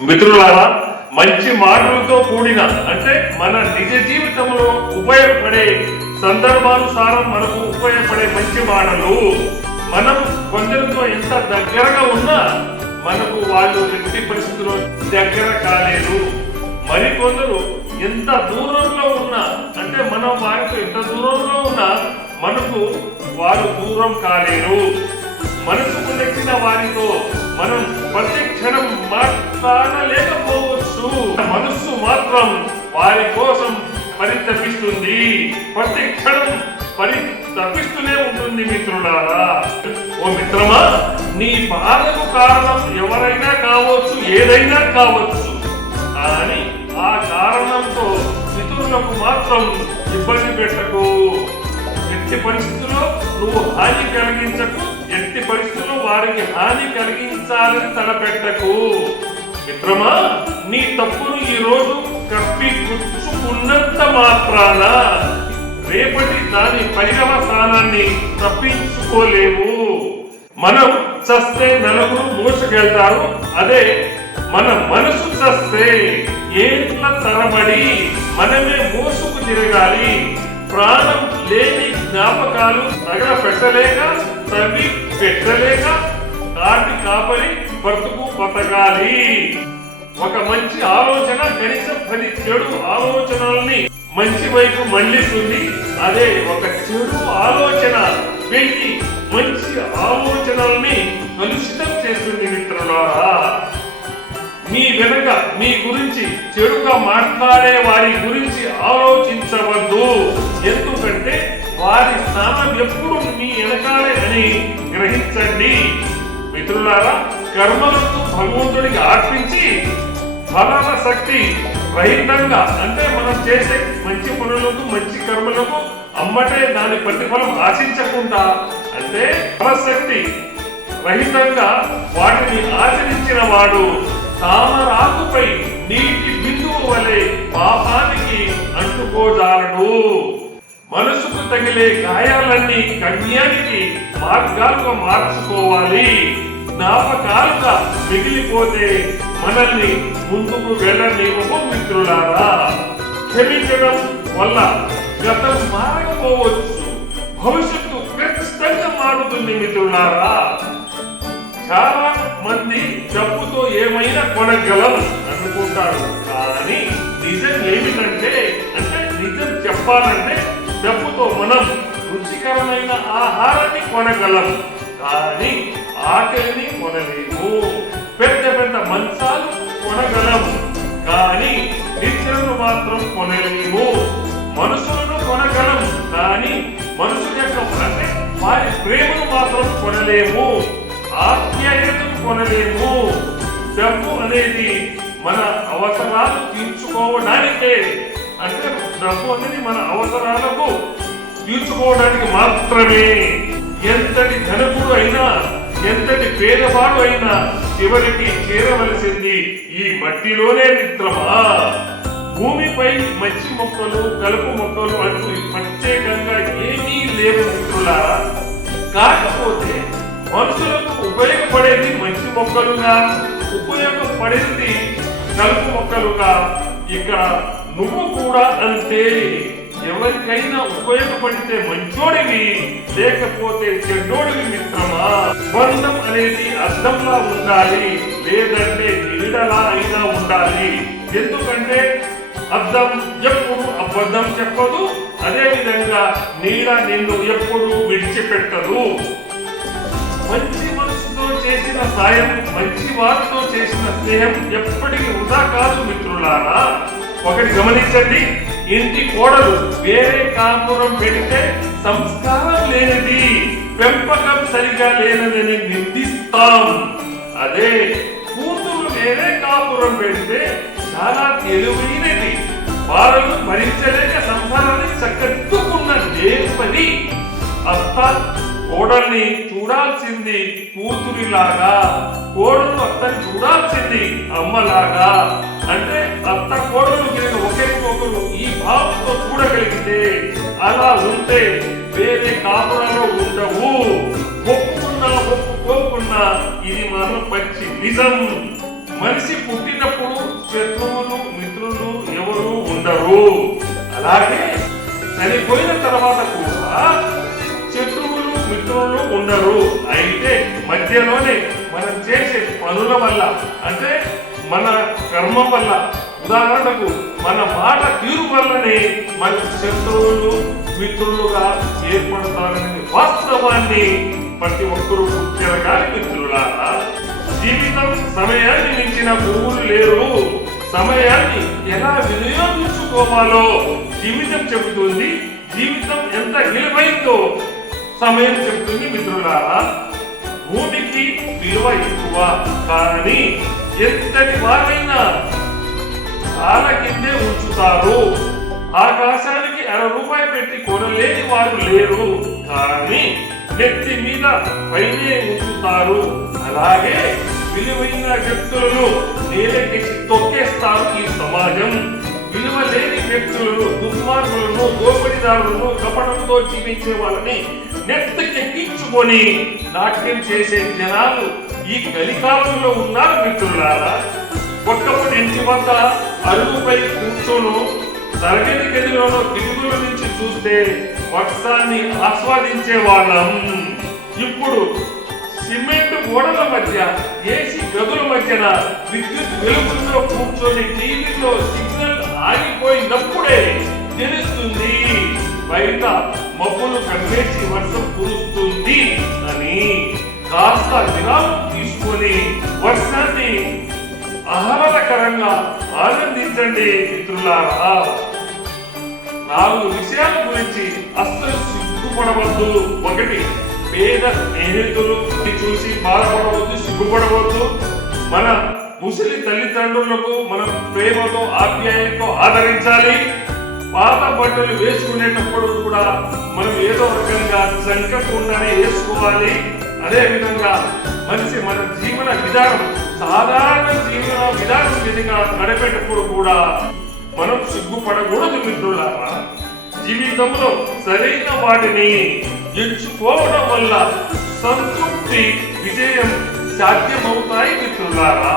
మిత్రులారా మంచి మాటలతో కూడిన అంటే మన నిజ జీవితంలో ఉపయోగపడే సందర్భానుసారం మనకు ఉపయోగపడే మంచి మాటలు మనం కొందరితో ఎంత దగ్గరగా ఉన్నా మనకు వాళ్ళు ఎట్టి పరిస్థితుల్లో దగ్గర కాలేదు. మరికొందరు ఎంత దూరంలో ఉన్నా అంటే మనం వారితో ఎంత దూరంలో ఉన్నా మనకు వారు దూరం కాలేరు. మనసుకు నచ్చిన వారితో మనం లేకపోవచ్చు. మనస్సు మాత్రం వారి కోసం పరితపిస్తుంది. ప్రతి క్షణం పరితపిస్తూనే ఉంటుంది మిత్రులారా. ఓ మిత్రమా నీ బాధకు కారణం ఎవరైనా కావచ్చు ఏదైనా కావచ్చు. కానీ ఆ కారణంతో ఇతరులకు మాత్రం ఇబ్బంది పెట్టకు. ఎట్టి పరిస్థితుల్లో నువ్వు హాని కలిగించకు ఎట్టి పరిస్థితుల్లో వారికి హాని కలిగించాలని తలపెట్టకు. మిత్రమా నీ తప్పును ఈ కప్పి గుచ్చుకున్నంత మాత్రాన రేపటి దాని పర్యవసానాన్ని తప్పించుకోలేవు మనం చస్తే నలుగురు మోసుకెళ్తారు అదే మన మనసు చస్తే ఏట్ల తరబడి మనమే మోసుకు తిరగాలి. ప్రాణం లేని జ్ఞాపకాలు తగల పెట్టలేక తవి పెట్టలేక కాటి కాపలి బ్రతుకు బతకాలి. ఒక మంచి ఆలోచన కనీసం పది చెడు ఆలోచనల్ని మంచి వైపు మళ్ళిస్తుంది. అదే ఒక చెడు ఆలోచన వెయ్యి మంచి ఆలోచనల్ని కలుషితం చేస్తుంది మిత్రులారా. మీ వెనుక మీ గురించి చెడుగా మాట్లాడే వారి గురించి ఆలోచించవద్దు. ఎందుకంటే వారి స్థానం ఎప్పుడు మీ వెనకాలే అని గ్రహించండి. మిత్రులారా కర్మలకు భగవంతుడికి అర్పించి ఫలాల శక్తి రహితంగా అంటే మనం చేసే మంచి పనులకు మంచి కర్మలకు అమ్మటే దాని ప్రతిఫలం ఆశించకుండా అంటే ఫలశక్తి రహితంగా వాటిని ఆచరించిన వాడు తామరాకుపై నీటి బిందువు వలె పాపానికి అంటుకోజాలడు. మనసుకు తగిలే గాయాలన్నీ కన్యానికి మార్గాలుగా మార్చుకోవాలి. జ్ఞాపకాలుగా మిగిలిపోతే మనల్ని ముందుకు వెళ్ళనివ్వము మిత్రులారా. క్షమించడం వల్ల గతం మారకపోవచ్చు. భవిష్యత్తు ఖచ్చితంగా మారుతుంది మిత్రులారా. చాలా మంది డబ్బుతో ఏమైనా కొనగలం అనుకుంటారు. కానీ నిజం ఏమిటంటే అంటే నిజం చెప్పాలంటే డబ్బుతో మనం రుచికరమైన ఆహారాన్ని కొనగలం. కానీ ఆకలిని కొనలేము పెద్ద పెద్ద మంచాలు కొనగలము కానీ నిద్రను మాత్రం కొనలేము మనుషులను కొనగలము కానీ మనుషుల యొక్క అంటే వారి ప్రేమను మాత్రం కొనలేము ఆప్యాయతను కొనలేము డబ్బు అనేది మన అవసరాలు తీర్చుకోవడానికే. అంటే డబ్బు అనేది మన అవసరాలకు తీర్చుకోవడానికి మాత్రమే. ఎంతటి ధనకుడు అయినా ఎంతటి పేదవాడు అయినా చివరికి చేరవలసింది ఈ మట్టిలోనే మిత్రమా? భూమిపై మంచి మొక్కలు కలుపు మొక్కలు అంటూ ప్రత్యేకంగా ఏమీ లేవు మిత్రులారా. కాకపోతే మనుషులకు ఉపయోగపడేది మంచి మొక్కలుగా ఉపయోగపడేది కలుపు మొక్కలుగా ఇక్కడ నువ్వు కూడా అంతే. ఎవరికైనా ఉపయోగపడితే మంచోడివి లేకపోతే చెడ్డోడివి మిత్రమా? బంధం అనేది అర్థంలా ఉండాలి లేదంటే నీడలా అయినా ఉండాలి. ఎందుకంటే అర్థం ఎప్పుడు అబద్ధం చెప్పదు అదే విధంగా నీడ నిన్ను ఎప్పుడు విడిచిపెట్టదు. మంచి మనసుతో చేసిన సాయం మంచి వారితో చేసిన స్నేహం ఎప్పటికీ వృధా కాదు మిత్రులారా. ఒకటి గమనించండి. ఇంటి కోడలు వేరే కాపురం పెడితే సంస్కారం లేనిది పెంపకం సరిగా లేనిదని నిందిస్తాం అదే కూతురు వేరే కాపురం పెడితే చాలా తెలివైనది. వారు భరించలేక సంసారాన్ని చక్కదిద్దుకున్న నేర్పది అత్త కోడల్ని చూడాల్సింది కూతురిలాగా కోడలు అత్తని చూడాల్సింది అమ్మలాగా. అంటే అత్త కోడలు నేను ఒకరికొకరు ఈ భావంతో చూడగలిగితే అలా ఉంటే వేరే కాపురాలో ఉండవు. ఒప్పుకున్నా ఒప్పుకోకున్నా ఇది మనం పచ్చి నిజం. మనిషి పుట్టినప్పుడు శత్రువులు మిత్రులు ఎవరు ఉండరు. అలాగే చనిపోయిన తర్వాత కూడా శత్రువులు మిత్రులు ఉండరు. అయితే మధ్యలోనే మనం చేసే పనుల వల్ల అంటే మన కర్మ వల్ల ఉదాహరణకు మన మాట తీరు వల్లనే మన శత్రువులు మిత్రులుగా ఏర్పడతారనే వాస్తవాన్ని ప్రతి ఒక్కరూ గుర్తిరగాలి మిత్రులారా. జీవితం సమయాన్ని మించిన గురువులు లేరు సమయాన్ని ఎలా వినియోగించుకోవాలో జీవితం చెబుతుంది. జీవితం ఎంత విలువైందో సమయం చెబుతుంది మిత్రులారా. భూమికి విలువ ఎక్కువ కానీ ఎంతటి వారైనా ఆల కిందే ఉంచుతారు. ఆకాశానికి అర రూపాయి పెట్టి కొనలేని వారు లేరు. కానీ నెత్తి మీద పైనే ఉంచుతారు. అలాగే విలువైన వ్యక్తులను నేలకి తొక్కేస్తారు ఈ సమాజం. విలువ లేని వ్యక్తులను దుర్మార్గులను దోపిడిదారులను కపటంతో జీవించే వాళ్ళని నెత్తకెక్కించుకొని నాట్యం చేసే జనాలు ఈ కలికాలంలో ఉన్నారు మిత్రులారా. ఒక్కప్పుడు ఇంటి వద్ద అరుగుపై కూర్చోను తరగతి గదిలోనో కిటికీల నుంచి చూస్తే వర్షాన్ని ఆస్వాదించే వాళ్ళం ఇప్పుడు సిమెంట్ గోడల మధ్య ఏసీ గదుల మధ్యన విద్యుత్ వెలుగుల్లో కూర్చొని టీవీలో సిగ్నల్ ఆగిపోయినప్పుడే తెలుస్తుంది బయట మబ్బులు కమ్మేసి వర్షం కురుస్తుంది అని. కాస్త విరామం తీసుకొని వర్షాన్ని ఆహ్లాదకరంగా ఆనందించండి మిత్రులారా. నాలుగు విషయాల గురించి అస్సలు సిగ్గుపడవద్దు. ఒకటి పేద స్నేహితులు చూసి బాధపడవద్దు సిగ్గుపడవద్దు. మన ముసలి తల్లిదండ్రులకు మనం ప్రేమతో ఆప్యాయంతో ఆదరించాలి. పాత బట్టలు వేసుకునేటప్పుడు కూడా మనం ఏదో రకంగా చంకకుండానే వేసుకోవాలి. అదే విధంగా మనిషి మన జీవన విధానం సాధారణ జీవన విధానం విధంగా నడిపేటప్పుడు కూడా మనం సిగ్గుపడకూడదు మిత్రులారా. జీవితంలో సరైన వాటిని ఎంచుకోవడం వల్ల సంతృప్తి విజయం సాధ్యమవుతాయి మిత్రులారా.